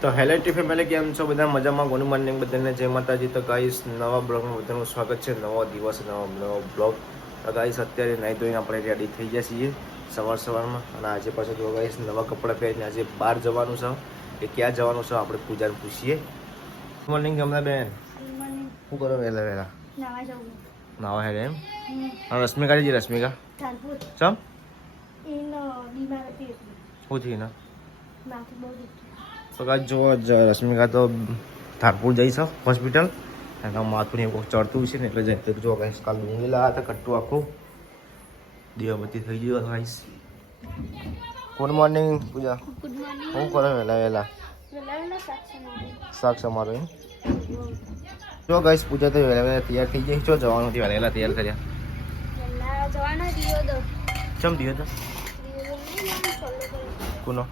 તો હેલેટી ફેમિલી કેમ છો? બધા મજામાં? ગુડ મોર્નિંગ બધાને. જય માતાજી. તો ગાઈસ નવા બ્લોગમાં બધાનું સ્વાગત છે. નવો દિવસ નવો નવો બ્લોગ. તો ગાઈસ અત્યારે નાહી ધોઈને આપણે રેડી થઈ ગયા છીએ સવાર સવારમાં. અને આજે પાછું જો ગાઈસ નવા કપડાં પહેરીને આજે બહાર જવાનું છે. એ ક્યાં જવાનું છે? આપણે પૂજાને પૂછીએ. ગુડ મોર્નિંગ ગમના બેન. શું કરો વહેલા વહેલા? નાવા હેડે એમ? હા રશ્મિકા જઈએ રશ્મિકા. ચમ? શું થયું ને તો કાંઈ જો રશ્મિકા તો ધારપુર જઈ છે હોસ્પિટલ એના માથું એવું ચડતું છે ને એટલે જઈ જો ગાઈસ કાલ ડુંગળી લાવ્યા હતા કટ્ટું આખું. દીવાબત્તી થઈ ગયો ગાઈસ. ગુડ મોર્નિંગ પૂજા. શું કરો વહેલા વહેલા? શાક સમારો જો ગાઈસ પૂજા તો વહેલા વહેલા તૈયાર થઈ જાય જો જવાનું હતી વહેલા તૈયાર કર્યા. ચમ દિયો તો કુનો?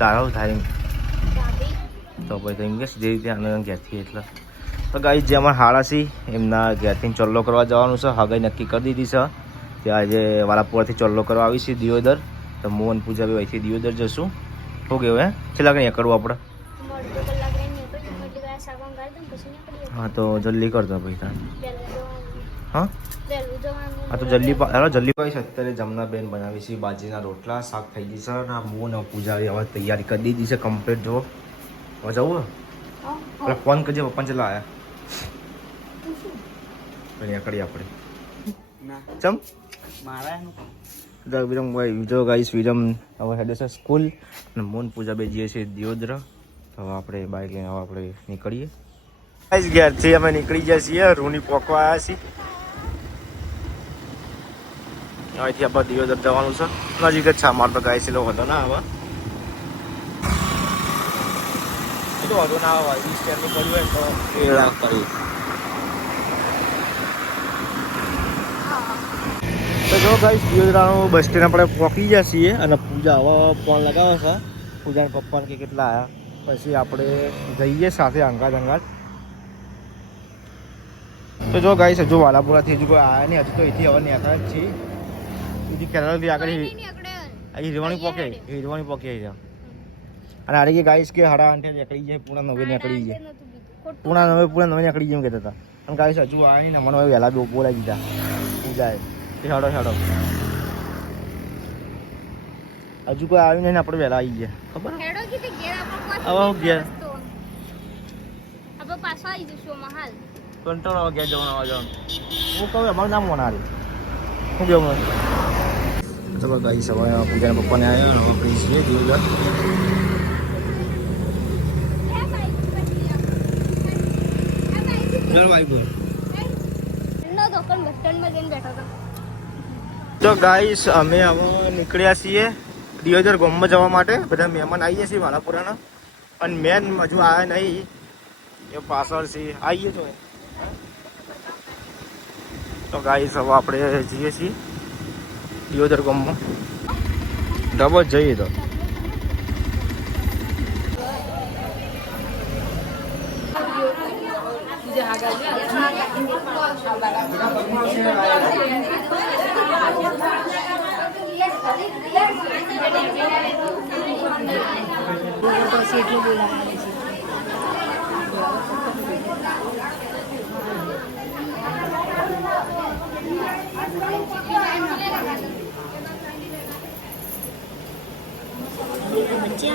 તારા થાય તો પછી એમ કે જે રીતે આનંદ ઘેરથી એટલે. તો ગાઈ જે અમારા હાડા છે એમના ઘેરથી ચલ્લો કરવા જવાનું છે. હગાઈ નક્કી કરી દીધી છે. ત્યાં આજે વાલાપુરાથી ચલ્લો કરવા આવી છે દિયોદર. તો મોહન પૂજા બી અહીંથી દિયોદર જશું. શું કેવું હે? છેલ્લા કંઈ કરવું આપણે? હા તો જલ્દી કરજો ભાઈ જવાનું હા? હા તો જલ્દી અરે જલ્દી ભાઈ અત્યારે જમના બેન બનાવી છે બાજરીના રોટલા શાક થઈ ગઈ છે અને આ મોહન પૂજા હવે તૈયારી કરી દીધી છે કમ્પ્લીટ જો હવે જવું ને? પેલા ફોન કરજે પપ્પા ચલા આવ્યા પેલી આકડી આપણે ચમ? મારા વિરમ ભાઈ જો ગાઈસ વિરમ હવે હેડે છે સ્કૂલ. અને મોન પૂજા બે જઈએ છીએ દિયોદર. તો હવે આપણે બાઇક લઈને હવે આપણે નીકળીએ. ગાઈસ ઘેરથી અમે નીકળી જઈએ છીએ. રૂની પોકવા આવ્યા છીએ અહીંથી આપણે દિયોદર જવાનું છે. નજીક જ છે અમારે તો છે લોકો હતો ના હવે એટલું વધુ ના આવે વીસ હોય તો એ કરી. તો જો ગાઈસ દિયોદરાનું બસ સ્ટેન્ડ આપણે પહોંચી ગયા છીએ અને પૂજા હવે ફોન લગાવે છે. પૂજાના પપ્પાને કે કેટલા આવ્યા પછી આપણે જઈએ સાથે અંગાત અંગાત. તો જો ગાઈસ હજુ વાલાપુરાથી હજુ કોઈ આવ્યા નહીં. હજુ તો અહીંથી હવે નેતા જ છીએ. બીજી કેરળથી આગળ અહીં હિરવાણી પોકે હિરવાણી પોકે અહીંયા અને કે ગાઈસ કે હાડા આંઠે નીકળી જાય પૂણા નવે નીકળી જાય. પૂણા નવે પૂણા નવે નીકળી જાય કહેતા હતા. અને ગાઈસ હજુ આવ્યા ને મને વહેલા બી બોલાવી દીધા. પૂજાએ. એ હેડો હેડો. હજુ કોઈ આવ્યું નહીં આપણે વહેલા આવી ગયા. ખબર? હવે હું આવી મહાલ કંટ્રોલ આવે જવાનું આવવા જવાનું. હું કહું અમારું નામ મોનારી શું કહું મને ચલો ગાઈસ સવારે પૂજાના પપ્પાને આવ્યા અને હવે ફ્રી છીએ હતો તો ગાઈસ અમે હવે નીકળ્યા છીએ દિયોદર ગોમમાં જવા માટે. બધા મહેમાન આવીએ છીએ માલાપુરાના અને મેન હજુ આવ્યા નહીં. એ પાછળ છે. આવીએ તો તો ગાઈસ હવે આપણે જઈએ છીએ. દિયોદર ગોમમાં ડબો જ જઈએ તો પછી એટલું બોલાવે છે બચ્ચે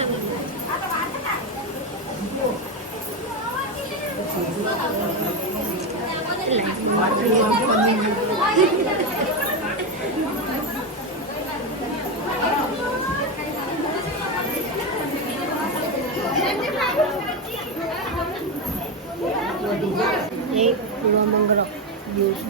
એક પૂર્વ મંગળ દિવસ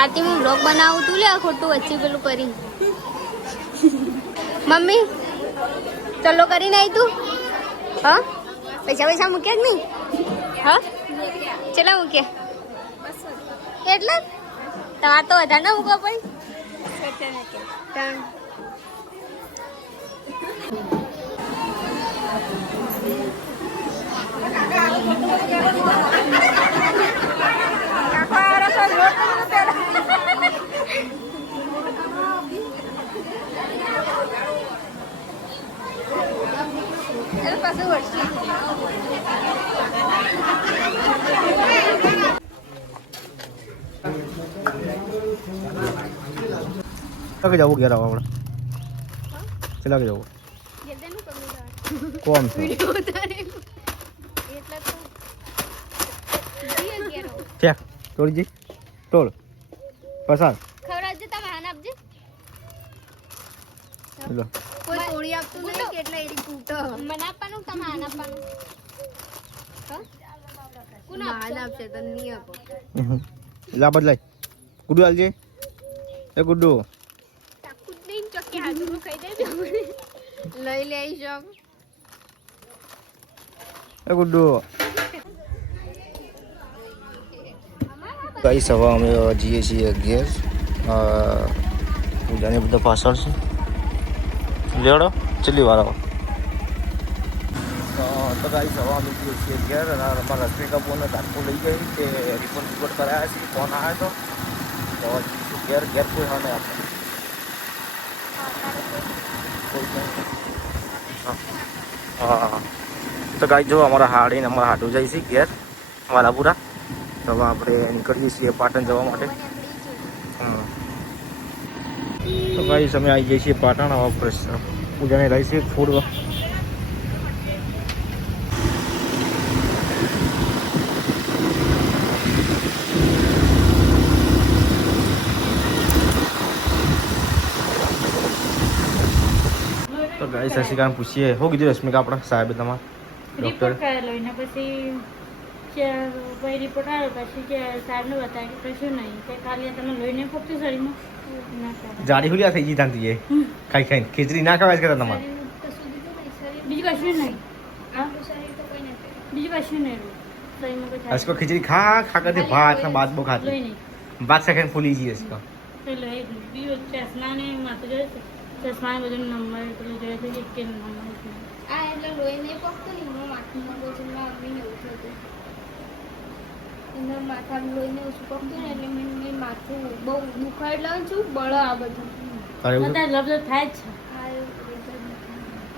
આથી હું બ્લોગ બનાવું તું લે ખોટું વચ્ચે પેલું કરી મમ્મી ચલો કરી નાઈ તું. હા? પૈસા પૈસા મૂક્યા કે નહીં? હ? ચલા મૂક્યા? એટલા? તમારે તો વધારે ના મૂકવા પડે. ત્રણ. પાછું વળશે કે જવું ઘેર આવો આપણે ચલા કે જવું ગેરદાનું પગલું જવાનું. કોમ છે વીડિયો ઉતારે. એટલે તો જીએ ઘેરો. તોડજી તોડી. પસાર. ખવડાવજે તમે હાન આપજે. લો. કોઈ તોડી આપતું નહીં કે એટલે એરી કૂટો મને આપવાનું તમે હાન આપવાનું. હા? કોને આપશે? તને નહીં આપો. લા બદલાય. ગુડુ આલજે. એ ગુડુ તાકુદ જ નહીં ચોકી હાથમાં ખાઈ દે લઈ લઈશું એ ગુડુ કઈ સવા અમે જઈએ છીએ ઘેર પૂજાને બધા પાછળ છે. લેડો ચલી વાર તો ગાઈ સવા અમે જઈએ છીએ ઘેર અને અમારા રશ્મિ કપૂરને તાટકું લઈ ગઈ તે રિપોર્ટ રિપોર્ટ કરાયા છે ફોન આવ્યો હતો તો? ઘેર ઘેર કોઈ હા નહીં આપણે હા તો ગાઈ જો અમારા હાડીને અમારા હાડું જાય છે ઘેર વાલાપુરા તો હવે આપણે નીકળીએ છીએ પાટણ જવા માટે. તો ભાઈ અમે આવી જઈએ છીએ પાટણ હવે આપણે પૂજાને લઈ છે ફૂડ તો ગાઈ શશિકાંત પૂછીએ. શું કીધું રશ્મિકા આપણા? સાહેબ તમારે? ડૉક્ટર એના પછી ચાર ભાઈ રિપોર્ટ આવ્યો પછી કે સાહેબને બતાવ્યું કે કશું નહીં કે ખાલી તમે લોહીને ફૂટતું શરીરમાં ના કરે. જાડી હુલિયા થઈ ગઈ તાંતી એ ખાઈ ખાઈને ખીચડી ના ખવાય કરતા તમારે બીજું કશું નહીં હા બીજું કશું નહીં શરીરમાં કોઈ થાય इसको खिचड़ी खा खा करके भात ना बात वो खाती લોહી નહીં बात से खाने फूली जी इसका તો લોહી જ નહીં. બીજું ચશ્મા ને માથું જોયું છે ચશ્મા ને બધું નંબર પેલું જોયું છે કે કે નંબર જ નહીં. આ એટલે લોહી નહીં પકતું ને એમાં માથામાં ગોચરમાં અમને એવું થતું એના માથા લોહીને ઓછું પકતું ને એટલે મેં માથું બહુ દુખાય એટલે છું બળ આ બધું. એવું થાય જ છે.